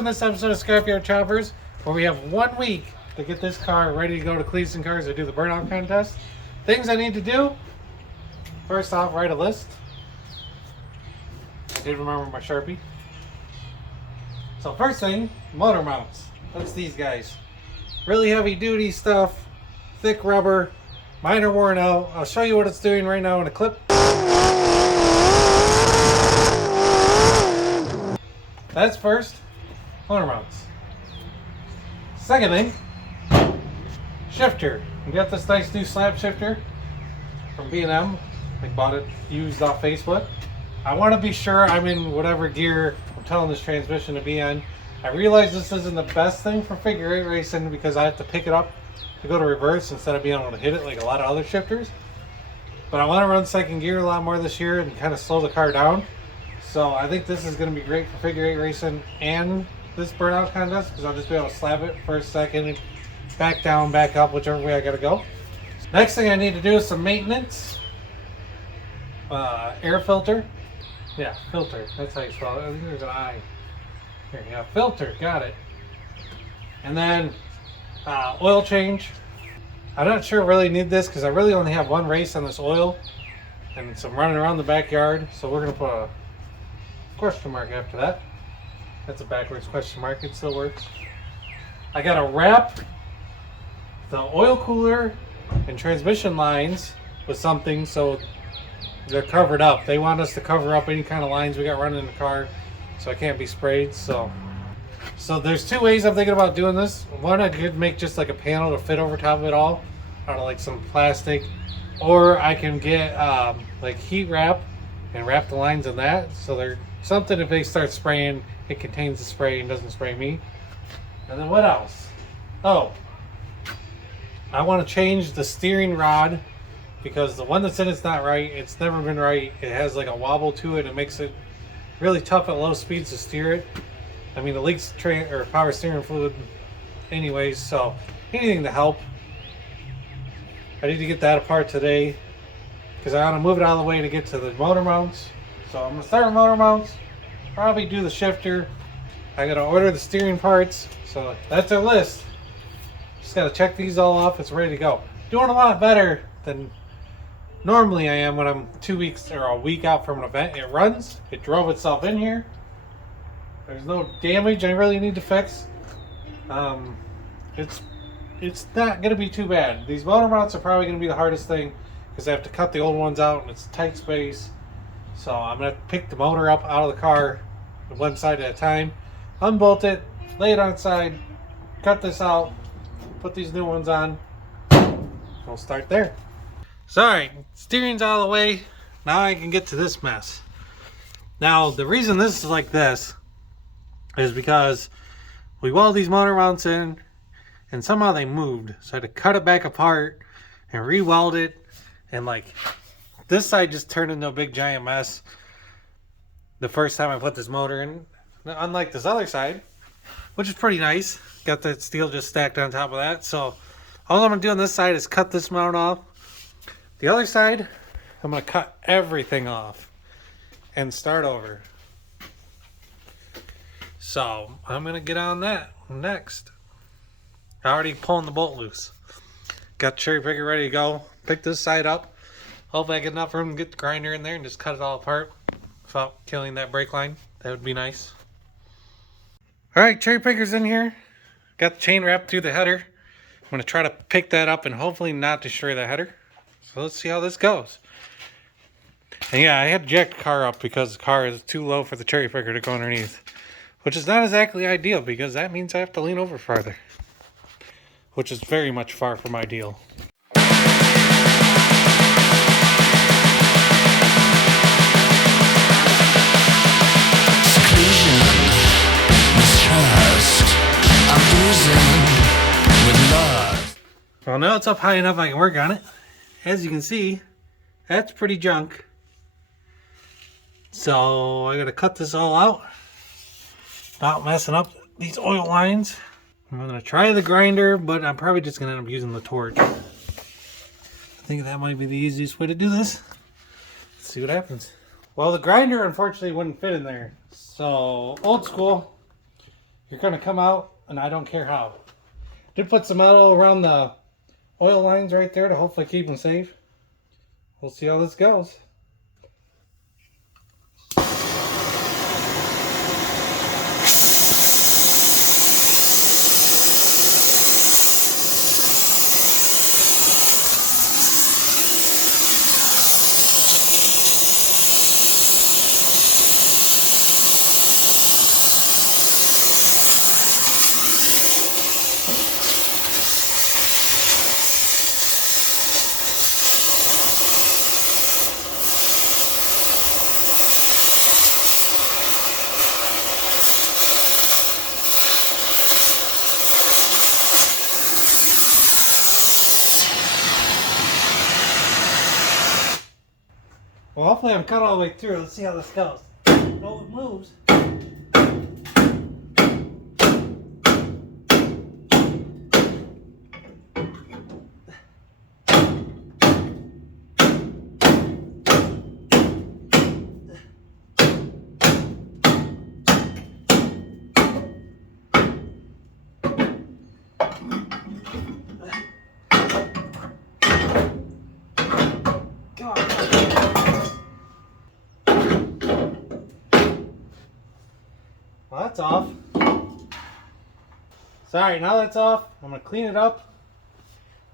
recording this episode of Scrapyard Choppers, where we have 1 week to get this car ready to go to Cleetus and Cars to do the burnout contest. Things I need to do. First off, write a list. I did remember my Sharpie. So first thing, motor mounts. That's these guys. Really heavy duty stuff, thick rubber, mine are worn out. I'll show you what it's doing right now in a clip. That's first, motor mounts. Second thing, shifter. We got this nice new slab shifter from B&M. I bought it used off Facebook. I want to be sure I'm in whatever gear I'm telling this transmission to be in. I realize this isn't the best thing for figure eight racing because I have to pick it up to go to reverse instead of being able to hit it like a lot of other shifters. But I want to run second gear a lot more this year and kind of slow the car down. So I think this is going to be great for figure eight racing and this burnout contest because I'll just be able to slap it first, second, back down, back up, whichever way I got to go. Next thing I need to do is some maintenance. Air filter. Yeah, filter. That's how you spell it. I think there's an I. Here, yeah, filter. Got it. And then oil change. I'm not sure I really need this because I really only have one race on this oil and some running around the backyard. So we're going to put a question mark after that. That's a backwards question mark. It still works. I got to wrap the oil cooler and transmission lines with something so they're covered up. They want us to cover up any kind of lines we got running in the car so it can't be sprayed. So there's two ways I'm thinking about doing this. One, I could make just like a panel to fit over top of it all out of like some plastic, or I can get like heat wrap and wrap the lines in that so they're something if they start spraying it contains the spray and doesn't spray me. And then what else? Oh, I want to change the steering rod because the one that's in it's not right. It's never been right. It has like a wobble to it. It makes it really tough at low speeds to steer it. I mean, it leaks or power steering fluid anyways, so anything to help. I need to get that apart today because I want to move it out of the way to get to the motor mounts. So I'm going to start with motor mounts, probably do the shifter. I got to order the steering parts, so that's our list. Just got to check these all off. It's ready to go. Doing a lot better than normally I am when I'm 2 weeks or a week out from an event. It runs. It drove itself in here. There's no damage I really need to fix. It's not going to be too bad. These motor mounts are probably going to be the hardest thing because I have to cut the old ones out and it's a tight space. So I'm going to pick the motor up out of the car one side at a time, unbolt it, lay it on its side, cut this out, put these new ones on. We'll start there. So alright, steering's out of the way. Now I can get to this mess. Now the reason this is like this is because we welded these motor mounts in and somehow they moved. So I had to cut it back apart and re-weld it, and like this side just turned into a big giant mess the first time I put this motor in. Unlike this other side, which is pretty nice. Got that steel just stacked on top of that. So all I'm going to do on this side is cut this mount off. The other side, I'm going to cut everything off and start over. So I'm going to get on that next. I already pulling the bolt loose. Got the cherry picker ready to go. Pick this side up. Hopefully I get enough room to get the grinder in there and just cut it all apart without killing that brake line. That would be nice. Alright, cherry picker's in here. Got the chain wrapped through the header. I'm going to try to pick that up and hopefully not destroy the header. So let's see how this goes. And yeah, I had to jack the car up because the car is too low for the cherry picker to go underneath. Which is not exactly ideal because that means I have to lean over farther. Which is very much far from ideal. Well, now it's up high enough I can work on it. As you can see, that's pretty junk. So I gotta cut this all out without messing up these oil lines. I'm gonna try the grinder, but I'm probably just gonna end up using the torch. I think that might be the easiest way to do this. Let's see what happens. Well, the grinder unfortunately wouldn't fit in there. So old school, you're going to come out, and I don't care how. Did put some metal around the oil lines right there to hopefully keep them safe. We'll see how this goes. Well, hopefully I'm cut all the way through. Let's see how this goes. Oh, it moves. Well, that's off. Sorry, now that's off. I'm going to clean it up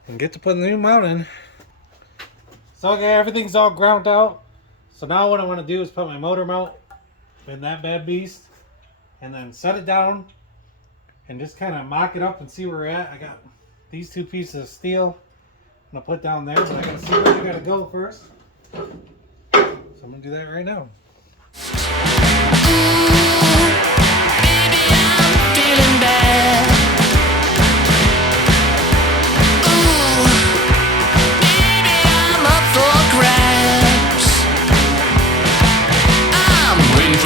and get to putting the new mount in. So, okay, everything's all ground out. So now what I want to do is put my motor mount in that bad beast and then set it down and just kind of mock it up and see where we're at. I got these two pieces of steel I'm going to put down there, but I got to see where I got to go first. So I'm going to do that right now.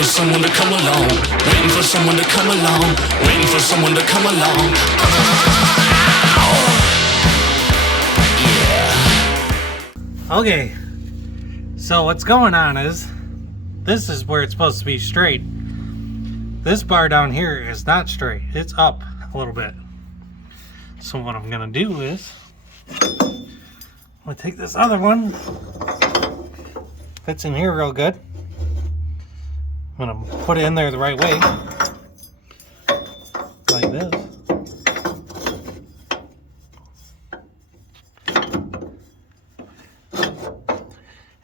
Someone to come along, waiting for someone to come along, waiting for someone to come along. Yeah. Okay, so what's going on is, this is where it's supposed to be straight. This bar down here is not straight, it's up a little bit. So what I'm gonna do is, I'm gonna take this other one, fits in here real good. I'm gonna put it in there the right way, like this.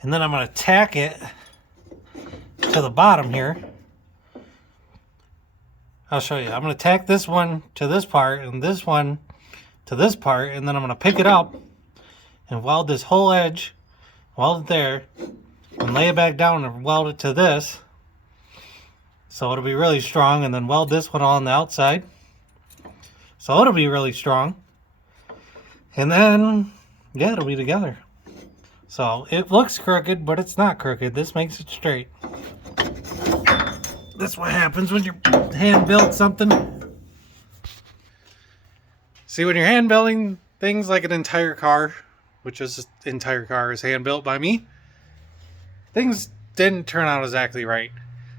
And then I'm gonna tack it to the bottom here. I'll show you. I'm gonna tack this one to this part and this one to this part, and then I'm gonna pick it up and weld this whole edge, weld it there, and lay it back down and weld it to this. So it'll be really strong, and then weld this one on the outside. So it'll be really strong. And then, yeah, it'll be together. So it looks crooked, but it's not crooked. This makes it straight. That's what happens when you're hand build something. See, when you're hand building things like an entire car, which is this entire car is hand built by me, things didn't turn out exactly right.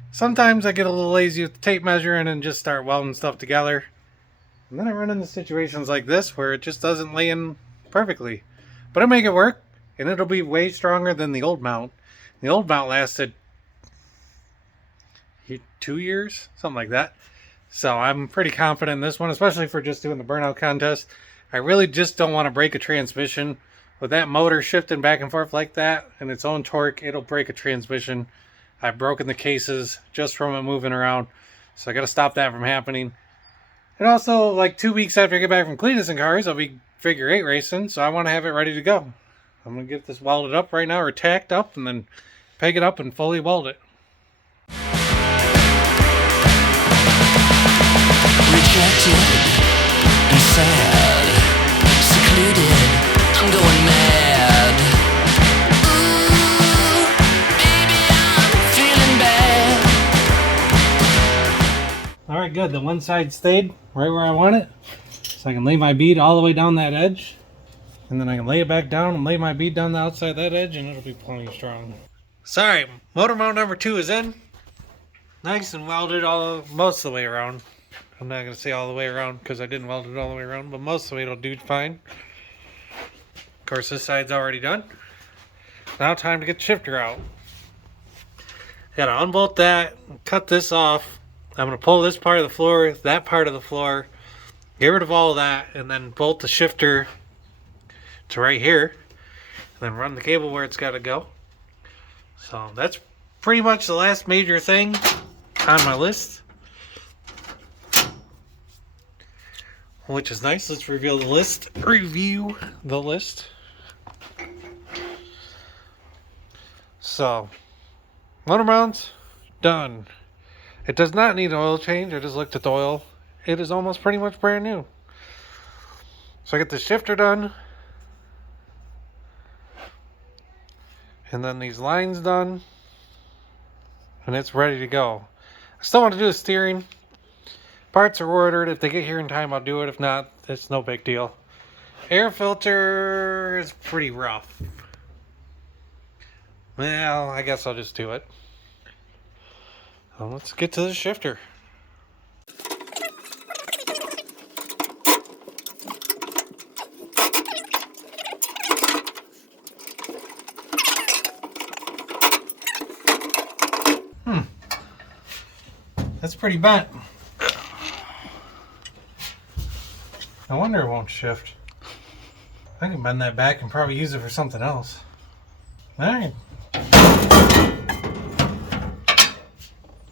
Sometimes I get a little lazy with the tape measure and just start welding stuff together. And then I run into situations like this where it just doesn't lay in perfectly. But I make it work, and it'll be way stronger than the old mount. The old mount lasted 2 years, something like that. So I'm pretty confident in this one, especially for just doing the burnout contest. I really just don't want to break a transmission. With that motor shifting back and forth like that and its own torque, it'll break a transmission. I've broken the cases just from it moving around, so I got to stop that from happening. And also, like 2 weeks after I get back from cleetus and cars, I'll be figure 8 racing, so I want to have it ready to go. I'm going to get this welded up right now, or tacked up, and then peg it up and fully weld it. Rejected and sad, secluded, I'm going mad. Alright, good. The one side stayed right where I want it. So I can lay my bead all the way down that edge. And then I can lay it back down and lay my bead down the outside of that edge, and it'll be plenty strong. Sorry, motor mount number 2 is in. Nice and welded most of the way around. I'm not going to say all the way around because I didn't weld it all the way around, but most of it will do fine. Of course, this side's already done. Now time to get the shifter out. Gotta unbolt that, cut this off. I'm going to pull this part of the floor, that part of the floor, get rid of all of that, and then bolt the shifter to right here, and then run the cable where it's got to go. So that's pretty much the last major thing on my list, which is nice. Let's review the list. So, motor mounts done. It does not need an oil change. I just looked at the oil. It is almost pretty much brand new. So I get the shifter done, and then these lines done, and it's ready to go. I still want to do the steering. Parts are ordered. If they get here in time, I'll do it. If not, it's no big deal. Air filter is pretty rough. Well, I guess I'll just do it. Let's get to the shifter. That's pretty bent. No wonder it won't shift. I can bend that back and probably use it for something else. Alright.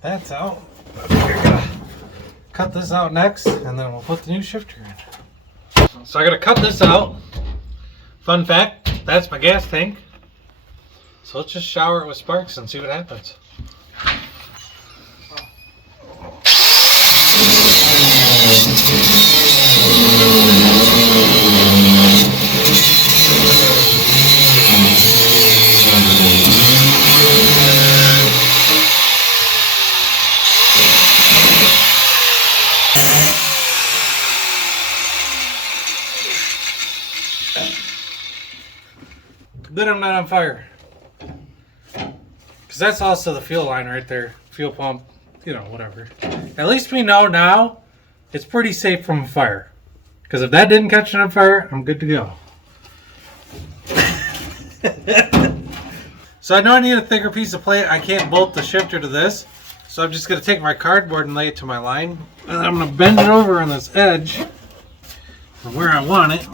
That's out. We're gonna cut this out next, and then we'll put the new shifter in. So I gotta cut this out. Fun fact, that's my gas tank. So let's just shower it with sparks and see what happens. Good I'm not on fire. Because that's also the fuel line right there. Fuel pump, you know, whatever. At least we know now it's pretty safe from a fire. Because if that didn't catch on fire, I'm good to go. So I know I need a thicker piece of plate. I can't bolt the shifter to this. So I'm just going to take my cardboard and lay it to my line. And I'm going to bend it over on this edge from where I want it.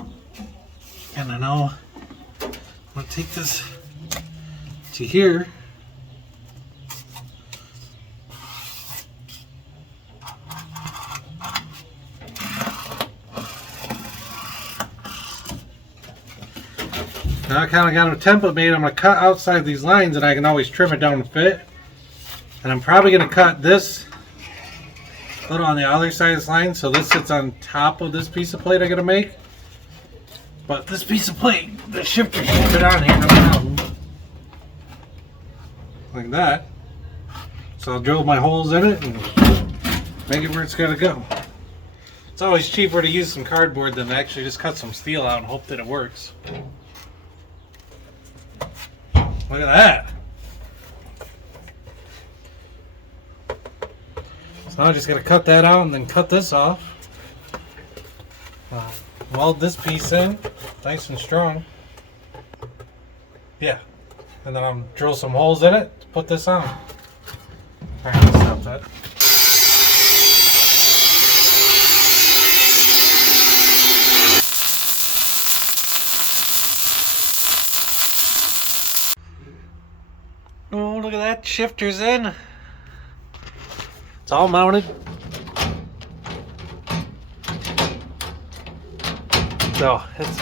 And then I'm going to take this to here. Now I kind of got a template made. I'm going to cut outside these lines and I can always trim it down to fit. And I'm probably going to cut this a little on the other side of this line so this sits on top of this piece of plate I got to make. But this piece of plate, the shifter should fit on here no problem. Like that. So I'll drill my holes in it and make it where it's got to go. It's always cheaper to use some cardboard than to actually just cut some steel out and hope that it works. Look at that. So now I just got to cut that out and then cut this off. Weld this piece in, nice and strong. Yeah. And then I'll drill some holes in it to put this on. Alright, let's stop that. Oh, look at that, shifter's in. It's all mounted. So, it's,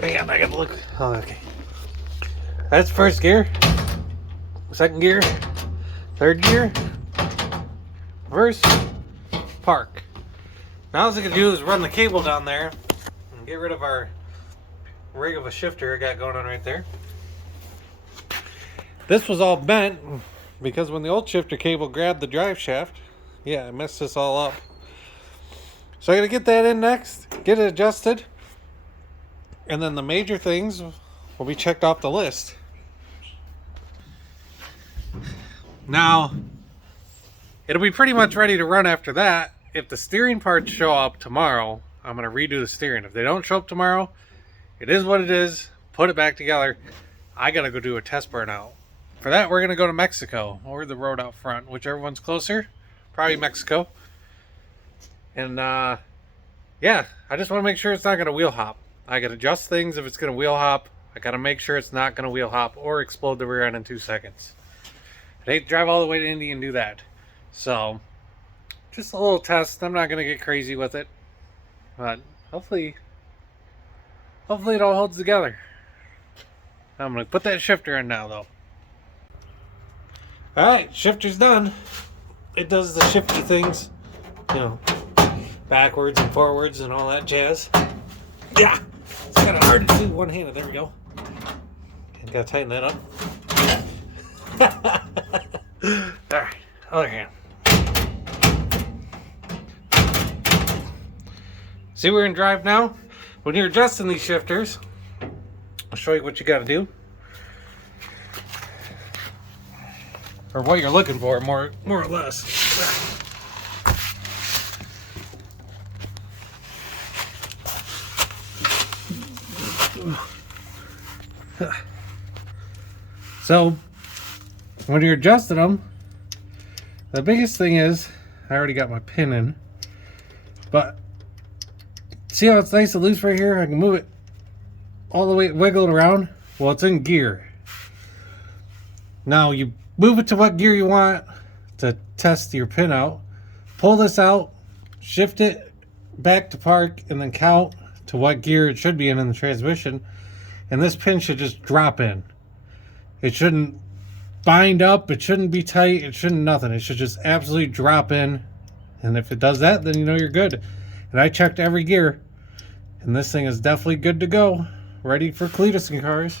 hang on, I gotta look. Oh, okay. That's first gear, second gear, third gear, reverse, park. Now all I can do is run the cable down there and get rid of our rig of a shifter I got going on right there. This was all bent because when the old shifter cable grabbed the drive shaft, yeah, it messed this all up. So I gotta get that in next, get it adjusted, and then the major things will be checked off the list. Now, it'll be pretty much ready to run after that, if the steering parts show up tomorrow, I'm going to redo the steering. If they don't show up tomorrow, it is what it is. Put it back together. I got to go do a test burnout. For that, we're going to go to Mexico or the road out front, whichever one's closer. Probably Mexico. And yeah, I just want to make sure it's not going to wheel hop. I got to adjust things if it's going to wheel hop. I got to make sure it's not going to wheel hop or explode the rear end in 2 seconds. I'd hate to drive all the way to Indy and do that. So, just a little test. I'm not going to get crazy with it. But hopefully it all holds together. I'm going to put that shifter in now, though. Alright, shifter's done. It does the shifty things. You know, backwards and forwards and all that jazz. Yeah! It's kind of hard to do one-handed. There we go. And gotta tighten that up. Alright, other hand. See, we're in drive now. When you're adjusting these shifters, I'll show you what you gotta do. Or what you're looking for, more or less. So, when you're adjusting them, the biggest thing is, I already got my pin in, but see how it's nice and loose right here? I can move it all the way, wiggle it around. Well, it's in gear. Now you move it to what gear you want to test your pin out. Pull this out, shift it back to park, and then count to what gear it should be in the transmission. And this pin should just drop in. It shouldn't bind up, it shouldn't be tight, it shouldn't nothing. It should just absolutely drop in. And if it does that, then you know you're good. And I checked every gear, and this thing is definitely good to go. Ready for cleetus and cars.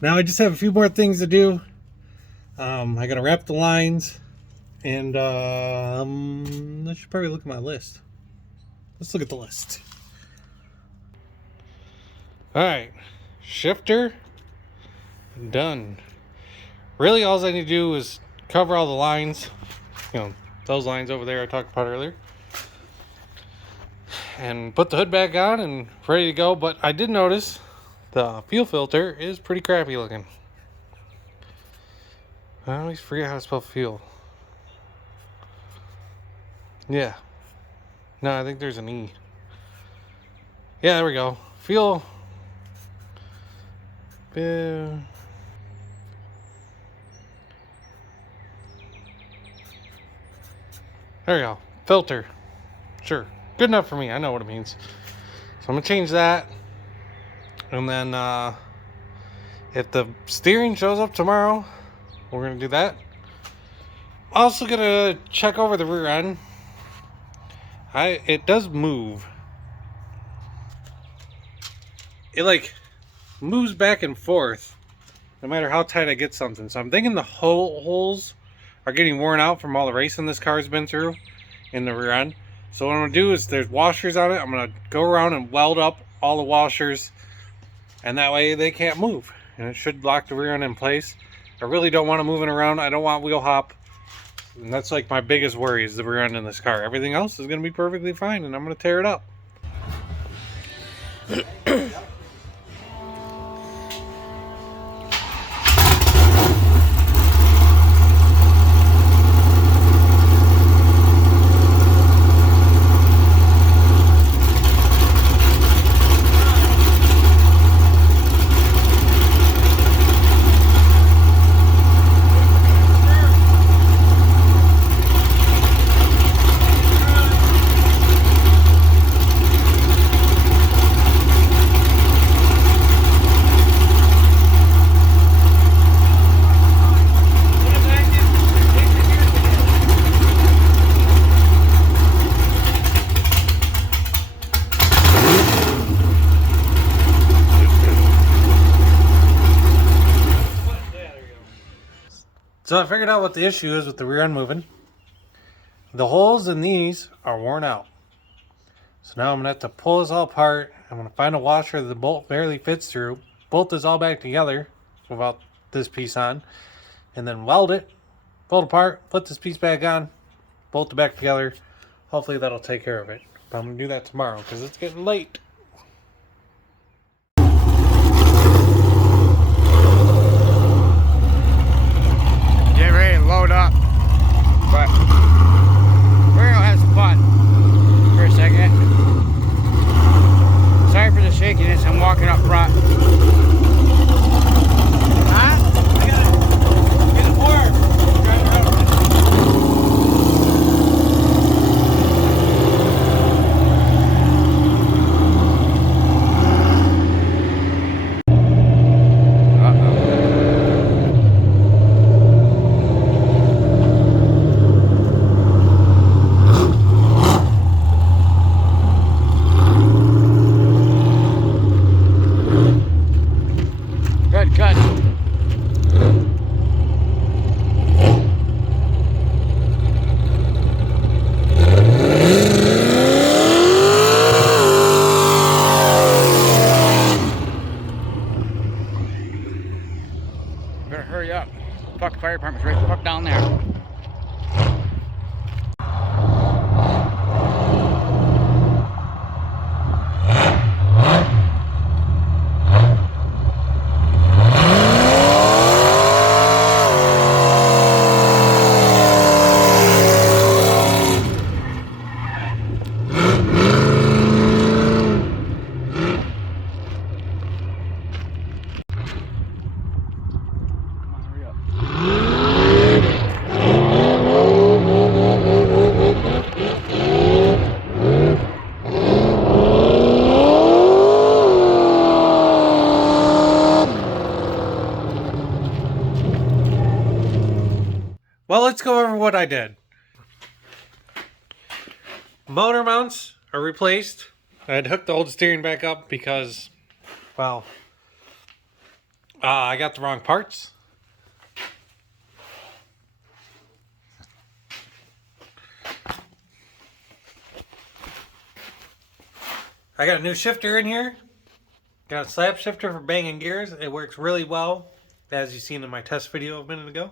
Now I just have a few more things to do. I gotta wrap the lines, and I should probably look at my list. Let's look at the list. Alright, shifter done. Really all I need to do is cover all the lines, you know, those lines over there I talked about earlier, and put the hood back on and ready to go. But I did notice the fuel filter is pretty crappy looking. I always forget how to spell fuel. Yeah. No, I think there's an E. Yeah, there we go. Fuel. There we go. Filter. Sure. Good enough for me. I know what it means. So I'm going to change that. And then if the steering shows up tomorrow, we're going to do that. Also going to check over the rear end. It does move. It like moves back and forth no matter how tight I get something. So I'm thinking the holes are getting worn out from all the racing this car's been through in the rear end. So what I'm going to do is, there's washers on it. I'm going to go around and weld up all the washers, and that way they can't move. And it should lock the rear end in place. I really don't want it moving around. I don't want wheel hop. And that's like my biggest worry, is the rear end in this car. Everything else is going to be perfectly fine, and I'm going to tear it up. So I figured out what the issue is with the rear end moving. The holes in these are worn out. So now I'm going to have to pull this all apart. I'm going to find a washer that the bolt barely fits through. Bolt this all back together without this piece on. And then weld it fold apart, put this piece back on, bolt it back together. Hopefully that'll take care of it. But I'm going to do that tomorrow because it's getting late. Get ready to load up. But we're gonna have some fun for a second. Sorry for the shakiness, I'm walking up front. Huh? I got it. Get it warm. Good, good. Better hurry up. Fuck, the fire department's right the fuck down there. Well, let's go over what I did. Motor mounts are replaced. I had hooked the old steering back up because, well, I got the wrong parts. I got a new shifter in here. Got a slab shifter for banging gears. It works really well, as you seen in my test video a minute ago.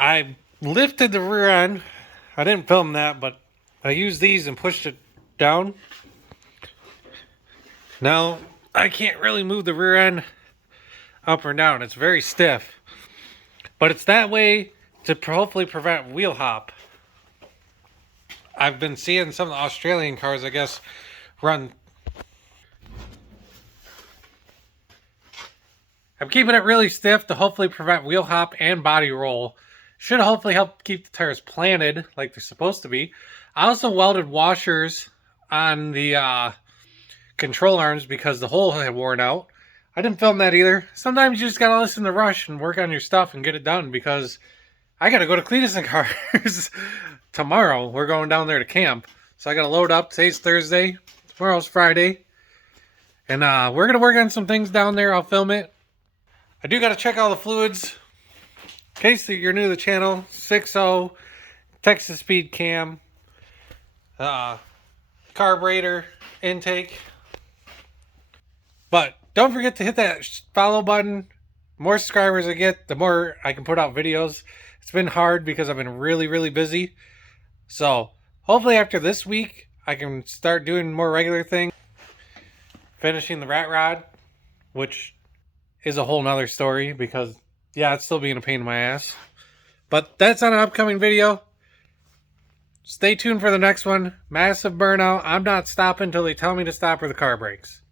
I lifted the rear end. I didn't film that, but I used these and pushed it down. Now, I can't really move the rear end up or down. It's very stiff. But it's that way to hopefully prevent wheel hop. I've been seeing some of the Australian cars, I guess, run. I'm keeping it really stiff to hopefully prevent wheel hop and body roll. Should hopefully help keep the tires planted like they're supposed to be. I also welded washers on the control arms because the hole had worn out. I didn't film that either. Sometimes you just gotta listen to Rush and work on your stuff and get it done because I gotta go to Cleetus and Cars tomorrow. We're going down there to camp. So I gotta load up. Today's Thursday. Tomorrow's Friday. And we're gonna work on some things down there. I'll film it. I do gotta check all the fluids. In case you're new to the channel, 6.0, Texas speed cam, carburetor intake. But don't forget to hit that follow button. The more subscribers I get, the more I can put out videos. It's been hard because I've been really, really busy. So hopefully after this week, I can start doing more regular things. Finishing the rat rod, which is a whole nother story because yeah, it's still being a pain in my ass. But that's on an upcoming video. Stay tuned for the next one. Massive burnout. I'm not stopping until they tell me to stop or the car breaks.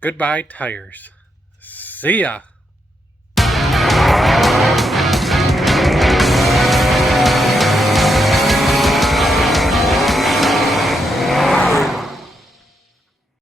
Goodbye, tires. See ya.